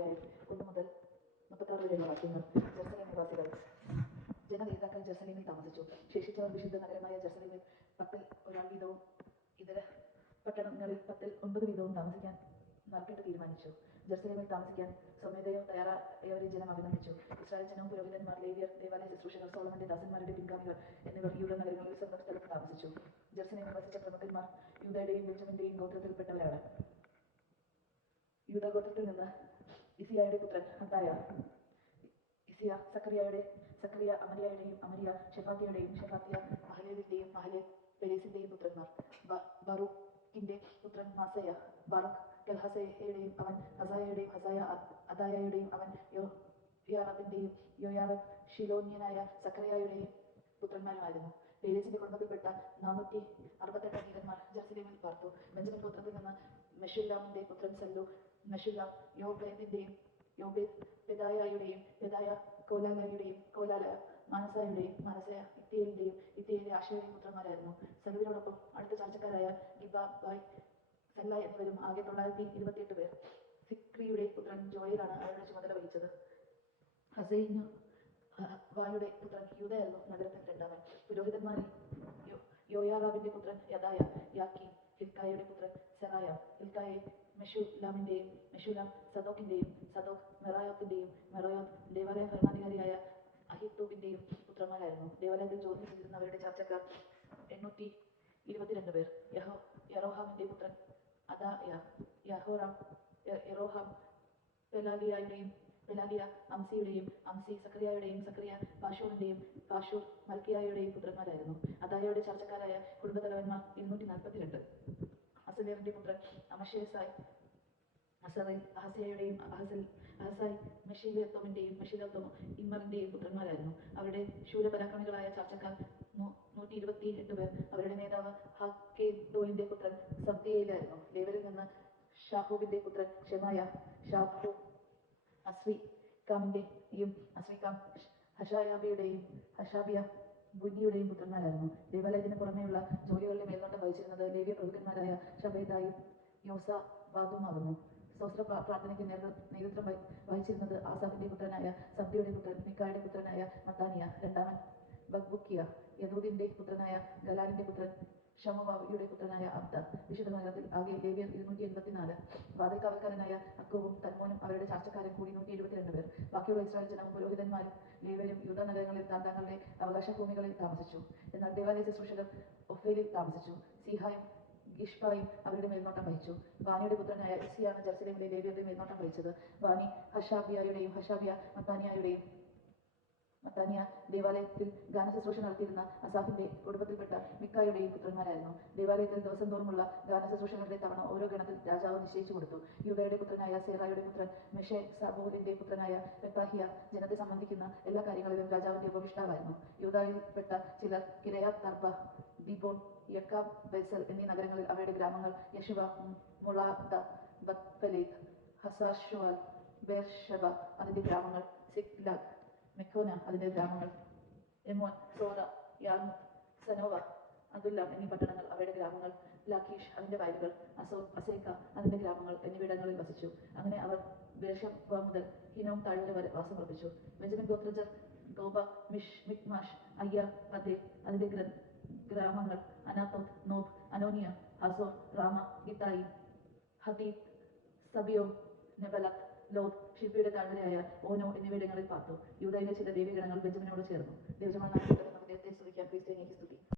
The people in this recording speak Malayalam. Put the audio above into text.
അധ്യായം 1 മുതൽ 36 വരെയുള്ള വാക്യങ്ങൾ. ജെറുസലേം നിവാസികൾ. ജനനേതാക്കൾ ജെറുസലേമിൽ താമസിച്ചു. ശേഷിച്ചവർ വിശുദ്ധ നഗരമായ ജെറുസലേമിൽ 10-ൽ ഒരാൾ വീതവും ഇതര പട്ടണങ്ങളിൽ 10-ൽ 9 വീതവും താമസിക്കാൻ നറുക്കിട്ട് തീരുമാനിച്ചു. ജെറുസലേമിൽ താമസിക്കാൻ സ്വമേധയോ തയ്യാറായവരെ ജനം അഭിനന്ദിച്ചു. ഇസ്രായേൽ ജനവും പുരോഹിതന്മാർ, ലേവ്യർ, ദേവാലയ ശുശ്രൂഷകർ, സോളമന്റെ ദാസന്മാരുടെ പിൻഗാമികൾ എന്നിവർ യൂദ നഗരങ്ങളിൽ സ്വന്തം സ്ഥലത്ത് താമസിച്ചു. ജെറുസലേമിൽ വസിച്ച പ്രമുഖന്മാർ യൂദയുടെയും ബെഞ്ചമിന്റെയും ഗോത്രത്തിൽപ്പെട്ടവരാണ്. യൂദാ ഗോത്രത്തിൽ നിന്ന് ഇസിയായുടെ പുത്രൻ അത്തായ, ഇസിയ സക്കറിയ അമരിയയുടെയും, അമരിയ ഷെഫാത്തിയുടെയും, ഷെഫാത്തിയ മഹലേലിന്റെയും, മഹലേൽ പെരേസിന്റെയും പുത്രന്മാർ. ബറൂക്കിന്റെ പുത്രൻ മാസേയ, ബാറൂക്ക് കെൽഹസയുടെയും, അവൻ ഹസായയുടെയും, ഹസായ അദായയുടെയും, അവൻ യോയാറിബിന്റെയും, യോയാറിബ് ഷിലോന്യനായ സക്കറിയായുടെയും പുത്രന്മാരുമായിരുന്നു. പേരേസിന്റെ കുടുംബത്തിൽപ്പെട്ട 468 അനീകന്മാർ ജെറുസലേമിൽ പാർത്തു. ബെഞ്ചമിൻ ഗോത്രത്തിൽ നിന്ന് മെശുല്ലാമിന്റെ പുത്രൻ സല്ലു, മെശുല്ലാം യോബേദ് പെദായയുടെയും, പെദായ കോലാലയുടെയും, കോലാല മാനസായുടെയും, മാനസായ ഇത്തിയേലിന്റെയും, ഇത്തിയേല് ആശയുടെയും പുത്രന്മാരായിരുന്നു. സല്ലുവിനോടൊപ്പം അടുത്ത ചാർച്ചക്കാരായ ഗിബാബായ്, സെല്ലായ് എന്നിവരും ആകെ 928 പേർ. സിക്രിയുടെ പുത്രൻ ജോയേലാണ് അവരുടെ ചുമതല വഹിച്ചത്. ഹസൈനുവായുടെ പുത്രൻ യൂദയായിരുന്നു നഗരത്തിൽ രണ്ടാമൻ. പുരോഹിതന്മാരിൽ യോയാറാബിന്റെ പുത്രൻ യദായ, യാക്കീൻ, ഹിൽക്കായയുടെ പുത്രൻ സെറായ, ഹിൽക്കായെ മെശുല്ലാമിന്റെയും, മെശുല്ലാം സദോക്കിന്റെയും, സദോക്ക് മെറായോത്തിന്റെയും, മെറായോത്ത് ദേവാലയ ഭരണാധികാരിയായ അഹിത്തൂബിന്റെയും പുത്രന്മാരായിരുന്നു. ദേവാലയത്തിൽ ജോലി ചെയ്തിരുന്നവരുടെ ചാർച്ചക്കാർ 822 പേർ. യറോഹാമിന്റെ പുത്രൻ അദായ, യറോഹാം പെലാലിയ അംസിയുടെയും, അംസി സക്കറിയായുടെയും, സക്കറിയ പാഷൂറിന്റെയും, പാഷൂർ മൽക്കിയായുടെയും പുത്രന്മാരായിരുന്നു. അദായയുടെ ചാർച്ചക്കാരായ കുടുംബത്തലവന്മാർ 242. അസലേറിന്റെ പുത്രൻ അമശേസായ്, അസറേൽ അഹസയുടെയും, അഹസായ് മെഷിലേത്തോമിന്റെയും, മെഷിലേത്തോം ഇമ്മറിന്റെയും പുത്രന്മാരായിരുന്നു. അവരുടെ ശൂരപരാക്രമികളായ ചാർച്ചക്കാർ 128 പേർ. അവരുടെ നേതാവ് ഹക്കേദോലിന്റെ പുത്രൻ സബ്ദിയേലായിരുന്നു. ലേവ്യരിൽ നിന്ന് ഷാഹൂബിന്റെ പുത്രൻ ഷെമായ, ഷാഹൂബ് അസ്രീക്കാമിന്റെയും, അസ്രീക്കാം ഹഷായാബിയുടെയും, ഹഷാബിയ ബുന്നിയുടെയും പുത്രന്മാരായിരുന്നു. ദേവാലയത്തിന് പുറമെയുള്ള ജോലികളുടെ മേൽനോട്ടം വഹിച്ചിരുന്നത് ലേവ്യ പ്രഭുക്കന്മാരായ ഷബൈദായും യോസാബാദുമാകുന്നു. സ്തോത്ര പ്രാർത്ഥനയ്ക്ക് നേതൃത്വം വഹിച്ചിരുന്നത് ആസാഫിന്റെ പുത്രനായ സബ്ദിയുടെ പുത്രൻ മിക്കായുടെ പുത്രനായ മത്താനിയ, രണ്ടാമൻ ബക്ബുക്കിയ, യദൂദിന്റെ പുത്രനായ ഗലാലിന്റെ പുത്രൻ ഷമുവായുടെ പുത്രനായ അബ്ദ. വിശുദ്ധ നഗരത്തിൽ ആകെ ലേവ്യർ 284. വാതിൽക്കാവൽക്കാരനായ അക്കൂബും തൽമോനും അവരുടെ ചാർച്ചക്കാരും കൂടി 172 പേർ. ബാക്കിയുള്ള ഇസ്രായേൽ ജനവും പുരോഹിതന്മാരും ലേവ്യരും യൂദാ നഗരങ്ങളിൽ തങ്ങളുടെ അവകാശ ഭൂമികളിൽ താമസിച്ചു. എന്നാൽ ദേവാലയ ശുശ്രൂഷകർ ഒഫേലിൽ താമസിച്ചു. സീഹായും ഗിഷ്പായും അവരുടെ മേൽനോട്ടം വഹിച്ചു. ബാനിയുടെ പുത്രനായ ഇസിയാണ് ജെറുസലേമിലെ ലേവ്യരുടെ മേൽനോട്ടം വഹിച്ചത്. ബാനി ഹഷാബിയായുടെയും, ഹഷാബിയ മത്താനിയ ദേവാലയത്തിൽ ഗാനശുശ്രൂഷ നടത്തിയിരുന്ന അസാഫിന്റെ കുടുംബത്തിൽപ്പെട്ട മിക്കായുടെയും പുത്രന്മാരായിരുന്നു. ദേവാലയത്തിൽ ദിവസം തോറുമുള്ള ഗാനശുശ്രൂഷകളുടെ തവണ ഓരോ ഗണത്തിൽ രാജാവ് നിശ്ചയിച്ചു കൊടുത്തു. യൂദയുടെ പുത്രനായ സേറായുടെ പുത്രൻ മെഷേസാബൂലിന്റെ പുത്രനായ പെത്താഹിയ ജനത്തെ സംബന്ധിക്കുന്ന എല്ലാ കാര്യങ്ങളിലും രാജാവിന്റെ ഉപവിഷ്ടാവായിരുന്നു. യൂദായിൽപ്പെട്ട ചിലർ കിരയാത്ത് അർബ, ദീബോൺ, യക്കാം, ബേസൽ എന്നീ നഗരങ്ങളിൽ അവയുടെ ഗ്രാമങ്ങൾ, യശുവ, മുളാദ, ബത്പലേത്ത്, ഹസാഷുവാൽ, ബേർഷബ അതിന്റെ ഗ്രാമങ്ങൾ, സിക്ലാഗ്, മെഖോന അതിന്റെ ഗ്രാമങ്ങൾ, എമോൻ, സോറ, യാൽമുത്ത്, സനോവ, അദുല്ലാം എന്നീ പട്ടണങ്ങൾ അവയുടെ ഗ്രാമങ്ങൾ, ലാഖീഷ് അതിന്റെ വയലുകൾ, അസേക്ക അതിന്റെ ഗ്രാമങ്ങൾ എന്നിവിടങ്ങളിൽ വസിച്ചു. അങ്ങനെ അവർ ബേർഷബ മുതൽ ഹിനോം താഴ്വര വരെ വാസമുറപ്പിച്ചു. ബെഞ്ചമിൻ ഗോത്രജർ ഗോബ, മിക്മാഷ്, അയ്യ, പദ്ദേ അതിന്റെ ഗ്രാമങ്ങൾ, അനാത്തോത്ത്, നോബ്, അനോനിയ, ഹസോർ, റാമ, ഗിത്തായി, ഹദീദ്, സബിയോ, നെബലത്ത്, ലോദ്, ഷിൽപ്പയുടെ താഴ്വരയായ ഓനോ എന്നിവിടങ്ങളിൽ പാർത്തു. യൂദയിലെ ചില ദേവീഗണങ്ങൾ ബെഞ്ചമിനോട് ചേർന്നു. ദേവജമാനായ